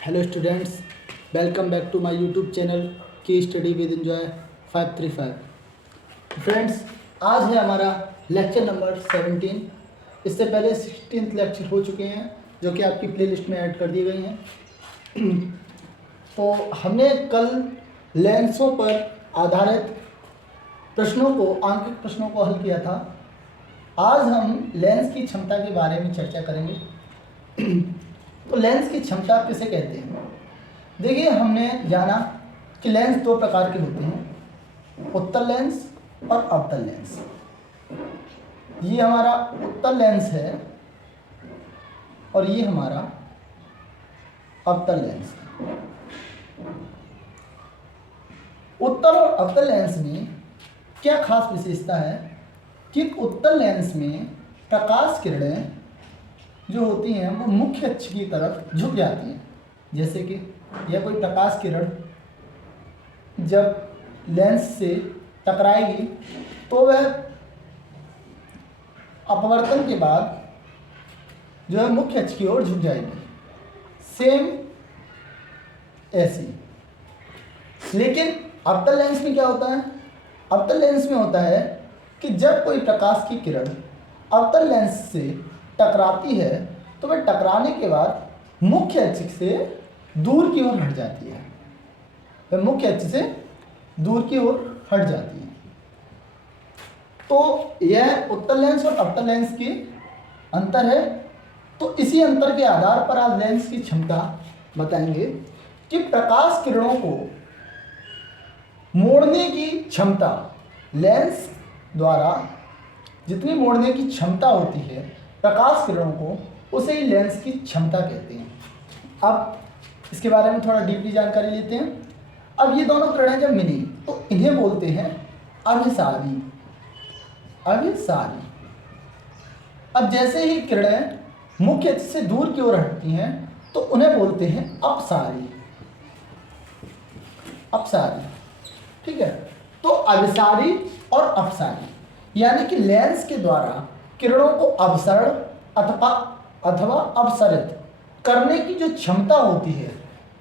Hello students, welcome back to my YouTube channel की study with enjoy 535। Friends, आज है हमारा लेक्चर नंबर 17। इससे पहले 16th लेक्चर हो चुके हैं जो कि आपकी प्लेलिस्ट में ऐड कर दिए गए हैं। तो हमने कल लेंसों पर आधारित प्रश्नों को, आंकिक प्रश्नों को हल किया था। आज हम लेंस की क्षमता के बारे में चर्चा करेंगे। तो लेंस की क्षमता किसे कहते हैं? देखिए, हमने जाना कि लेंस दो प्रकार के होते हैं, उत्तल लेंस और अवतल लेंस। ये हमारा उत्तल लेंस है और ये हमारा अवतल लेंस है। उत्तल और अवतल लेंस में क्या खास विशेषता है कि उत्तल लेंस में प्रकाश किरणें जो होती हैं वो मुख्य अक्ष की तरफ झुक जाती हैं। जैसे कि यह कोई प्रकाश किरण जब लेंस से टकराएगी तो वह अपवर्तन के बाद जो है मुख्य अक्ष की ओर झुक जाएगी, सेम ऐसी। लेकिन अवतल लेंस में क्या होता है? अवतल लेंस में होता है कि जब कोई प्रकाश की किरण अवतल लेंस से टकराती है तो वह टकराने के बाद मुख्य अक्ष से दूर की ओर हट जाती है। वह मुख्य अक्ष से दूर की ओर हट जाती है। तो यह उत्तल लेंस और अवतल लेंस की अंतर है। तो इसी अंतर के आधार पर आज लेंस की क्षमता बताएंगे कि प्रकाश किरणों को मोड़ने की क्षमता, लेंस द्वारा जितनी मोड़ने की क्षमता होती है प्रकाश किरणों को, उसे ही लेंस की क्षमता कहते हैं। अब इसके बारे में थोड़ा डीपली जानकारी लेते हैं। अब ये दोनों किरणें जब मिली तो इन्हें बोलते हैं अभिसारी। अभिसारी। अब जैसे ही किरणें मुख्य अक्ष से दूर की ओर हटती हैं तो उन्हें बोलते हैं अपसारी। अपसारी, ठीक है। तो अभिसारी और अपसारी यानी कि लेंस के द्वारा किरणों को अपसरण अथवा अपसरित करने की जो क्षमता होती है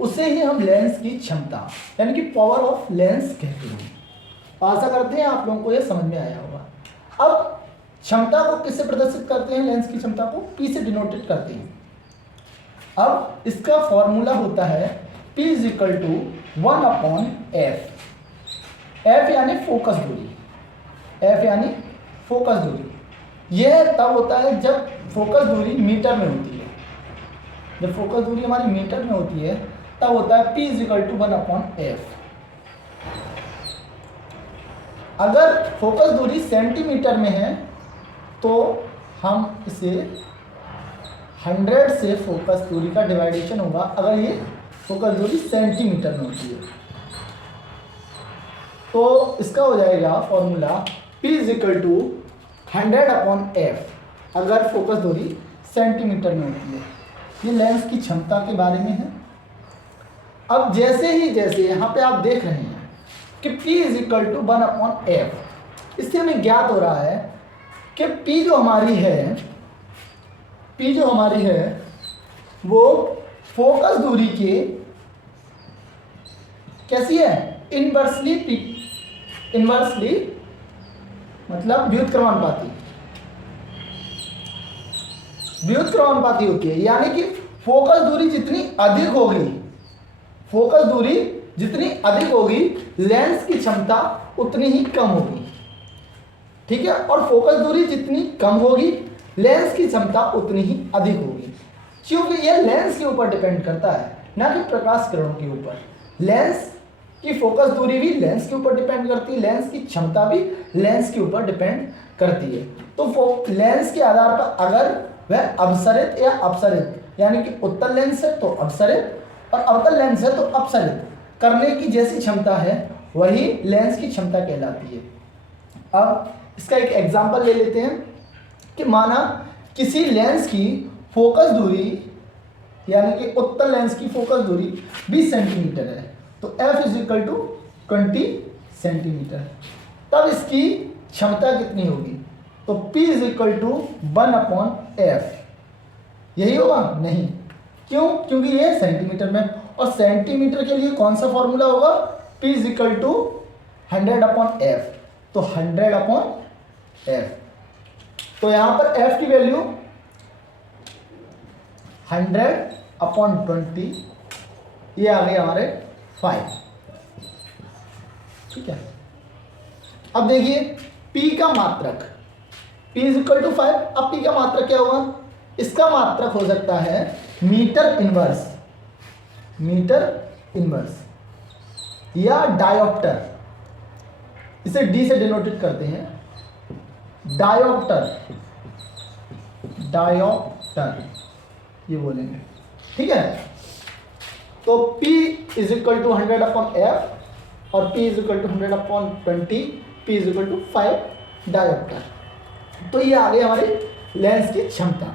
उसे ही हम लेंस की क्षमता यानी कि पावर ऑफ लेंस कहते हैं। आशा करते हैं आप लोगों को यह समझ में आया होगा। अब क्षमता को किससे प्रदर्शित करते हैं? लेंस की क्षमता को P से डिनोटेट करते हैं। अब इसका फॉर्मूला होता है P = 1/f। f यानी फोकस दूरी, f यानी फोकस दूरी। यह तब होता है जब फोकस दूरी मीटर में होती है। जब फोकस दूरी हमारी मीटर में होती है तब होता है P = 1/f। अगर फोकस दूरी सेंटीमीटर में है तो हम इसे 100 से फोकस दूरी का डिवाइडेशन होगा अगर ये फोकस दूरी सेंटीमीटर में होती है। तो इसका हो जाएगा फॉर्मूला P = 100/f अगर फोकस दूरी सेंटीमीटर में होती है। ये लेंस की क्षमता के बारे में है। अब जैसे यहाँ पे आप देख रहे हैं कि P = 1/f, इससे हमें ज्ञात हो रहा है कि P जो हमारी है वो फोकस दूरी के कैसी है? इनवर्सली मतलब व्युत्क्रमानुपाती होती है। यानी कि फोकस दूरी जितनी अधिक होगी लेंस की क्षमता उतनी ही कम होगी, ठीक है। और फोकस दूरी जितनी कम होगी लेंस की क्षमता उतनी ही अधिक होगी, क्योंकि यह लेंस के ऊपर डिपेंड करता है, ना कि प्रकाश किरणों के ऊपर। लेंस की फोकस दूरी भी लेंस के ऊपर डिपेंड करती है, लेंस की क्षमता भी लेंस के ऊपर डिपेंड करती है। तो लेंस के आधार पर अगर वह अवसरित या अपसरित यानी कि उत्तल लेंस है तो अवसरित और अवतल लेंस है तो अपसरित करने की जैसी क्षमता है वही लेंस की क्षमता कहलाती है। अब इसका एक एग्जांपल ले लेते हैं कि माना किसी लेंस की फोकस दूरी यानी कि उत्तल लेंस की फोकस दूरी 20 सेंटीमीटर है तो f = 20 सेंटीमीटर। तब इसकी क्षमता कितनी होगी? तो P = 1/f। यही होगा? नहीं, क्यों? क्योंकि ये सेंटीमीटर में, और सेंटीमीटर के लिए कौन सा फॉर्मूला होगा? P is equal to 100/F। तो 100/F, तो यहां पर F की वैल्यू 100/20, ये आ गए हमारे 5। ठीक है, अब देखिए P का मात्रक, P इजिकल टू 5। अब P का मात्रक क्या होगा? इसका मात्रक हो सकता है मीटर इनवर्स, मीटर इनवर्स या डायोप्टर, इसे D से डिनोटेड करते हैं, डायोप्टर, डायोप्टर ये बोलेंगे। ठीक है, तो P इजिकल टू 100/F और P is equal to 100/20, P is equal to 5 dioptre. तो ये आ गई हमारी लेंस की क्षमता।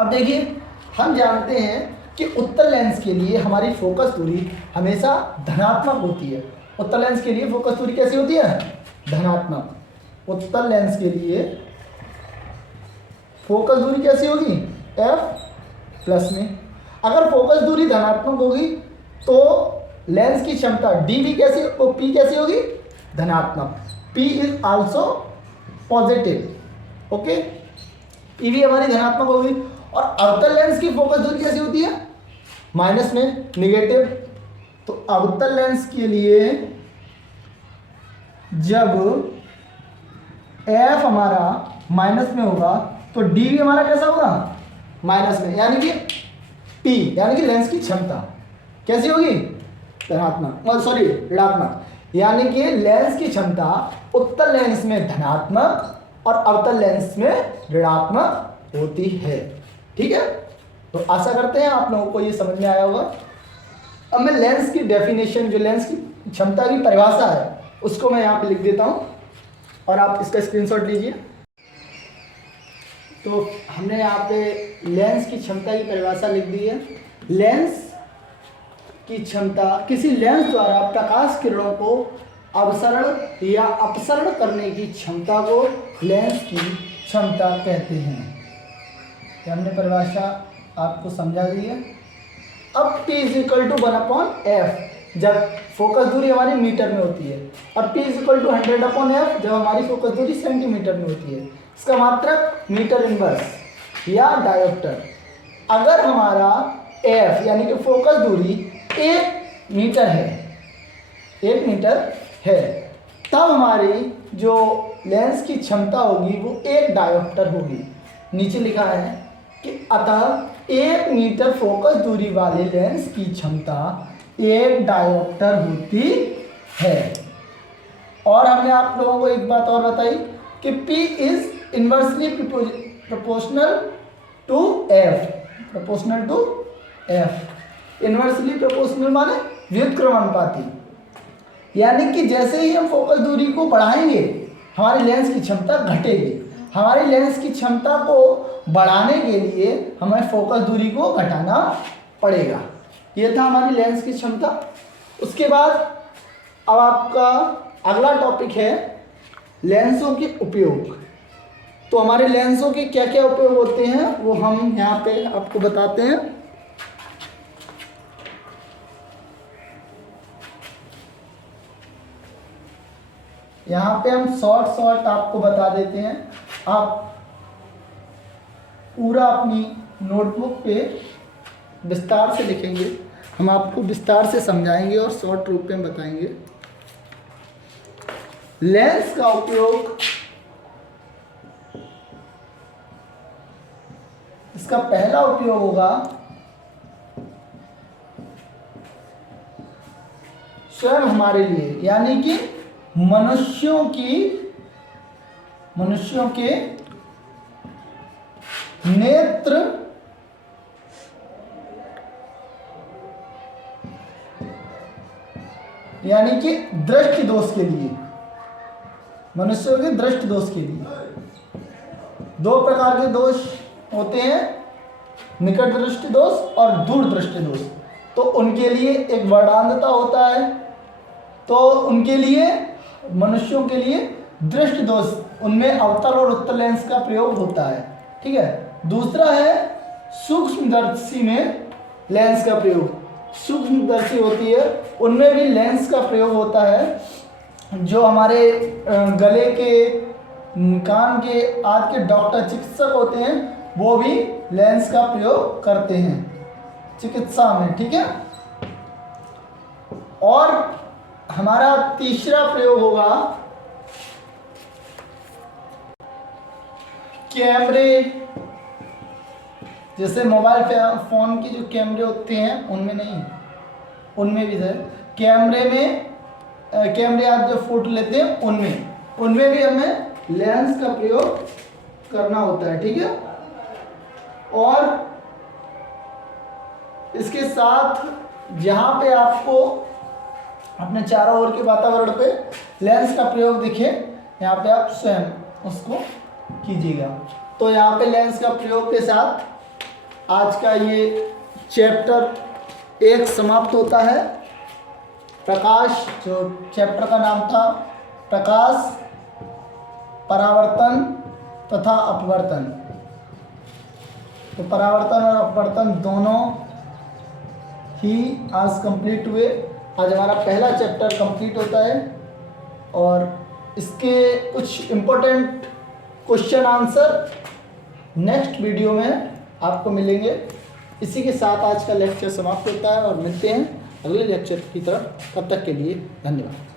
अब देखिए, हम जानते हैं कि उत्तल लेंस के लिए हमारी फोकस दूरी हमेशा धनात्मक होती है। उत्तल लेंस के लिए फोकस दूरी कैसी होती है? धनात्मक। उत्तल लेंस के लिए फोकस दूरी कैसी होगी? F प्लस में। अगर फोकस दूरी धनात्मक होगी तो लेंस की क्षमता D भी कैसी, वो P कैसी होगी? धनात्मक। P is also positive. Okay, P भी हमारी धनात्मक होगी। और अवतल लेंस की फोकस दूरी कैसी होती है? माइनस में, निगेटिव। तो अवतल लेंस के लिए जब F हमारा माइनस में होगा तो D भी हमारा कैसा होगा? माइनस में, यानी कि P यानी कि लेंस की क्षमता कैसी होगी? धनात्मक, सॉरी ऋणात्मक। यानी कि लेंस की क्षमता उत्तल लेंस में धनात्मक और अवतल लेंस में ऋणात्मक होती है। ठीक है, तो आशा करते हैं आप लोगों को ये समझ में आया होगा। अब मैं लेंस की डेफिनेशन, जो लेंस की क्षमता की परिभाषा है, उसको मैं यहाँ पे लिख देता हूँ और आप इसका स्क्रीनशॉट लीजिए। तो हमने यहाँ पे लेंस की क्षमता की परिभाषा लिख दी है। लेंस की क्षमता किसी लेंस द्वारा प्रकाश किरणों को अवसरण या अपसरण करने की क्षमता को लेंस की क्षमता कहते हैं। ये हमने परिभाषा आपको समझा दी है। अब P इजिकल टू 1/F जब फोकस दूरी हमारी मीटर में होती है, और P इजिकल टू 100/F जब हमारी फोकस दूरी सेंटीमीटर में होती है। इसका मात्रक मीटर इनवर्स या डायोप्टर। अगर हमारा F यानी कि फोकस दूरी 1 मीटर है, 1 मीटर है, तब हमारी जो लेंस की क्षमता होगी वो 1 डायोप्टर होगी। नीचे लिखा है कि अतः 1 मीटर फोकस दूरी वाले लेंस की क्षमता 1 डायोप्टर होती है। और हमने आप लोगों को एक बात और बताई कि P is inversely proportional to F, proportional to F। Inversely proportional माने व्युत्क्रमानुपाती, यानी कि जैसे ही हम फोकस दूरी को बढ़ाएंगे हमारी लेंस की क्षमता घटेगी। हमारी लेंस की क्षमता को बढ़ाने के लिए हमें फोकस दूरी को घटाना पड़ेगा। ये था हमारी लेंस की क्षमता। उसके बाद अब आपका अगला टॉपिक है लेंसों के उपयोग। तो हमारे लेंसों के क्या क्या उपयोग होते हैं वो हम यहाँ पे आपको बताते हैं। यहाँ पे हम शॉर्ट आपको बता देते हैं। आप पूरा अपनी नोटबुक पे विस्तार से लिखेंगे, हम आपको विस्तार से समझाएंगे और शॉर्ट रूप में बताएंगे। लेंस का उपयोग, इसका पहला उपयोग होगा स्वयं हमारे लिए, यानी कि मनुष्यों के नेत्र यानी कि दृष्टि दोष के लिए, मनुष्यों के दृष्टि दोष के लिए। 2 प्रकार के दोष होते हैं, निकट दृष्टि दोष और दूर दृष्टि दोष। तो उनके लिए एक वर्णांधता होता है, तो उनके लिए, मनुष्यों के लिए दृष्टि दोष, उनमें अवतल और उत्तल लेंस का प्रयोग होता है। ठीक है। दूसरा है सूक्ष्मदर्शी में लेंस का प्रयोग, सूक्ष्मदर्शी होती है उनमें भी लेंस का प्रयोग होता है। जो हमारे गले के, कान के आदि के डॉक्टर, चिकित्सक होते हैं वो भी लेंस का प्रयोग करते हैं चिकित्सा में, ठीक है। और हमारा तीसरा प्रयोग होगा कैमरे, जैसे मोबाइल फोन की जो कैमरे होते हैं उनमें नहीं, उनमें भी है कैमरे में, कैमरे आप जो फोटो लेते हैं उनमें भी हमें लेंस का प्रयोग करना होता है, ठीक है। और इसके साथ जहाँ पे आपको अपने चारों ओर के वातावरण पे लेंस का प्रयोग दिखे, यहाँ पे आप स्वयं उसको कीजिएगा। तो यहाँ पे लेंस का प्रयोग के साथ आज का ये चैप्टर 1 समाप्त होता है। प्रकाश, जो चैप्टर का नाम था प्रकाश, परावर्तन तथा अपवर्तन। तो परावर्तन और अपवर्तन दोनों ही आज कंप्लीट हुए। आज हमारा पहला चैप्टर कंप्लीट होता है और इसके कुछ important question answer next video में आपको मिलेंगे। इसी के साथ आज का लेक्चर समाप्त होता है और मिलते हैं अगले लेक्चर की तरफ। तब तक के लिए धन्यवाद।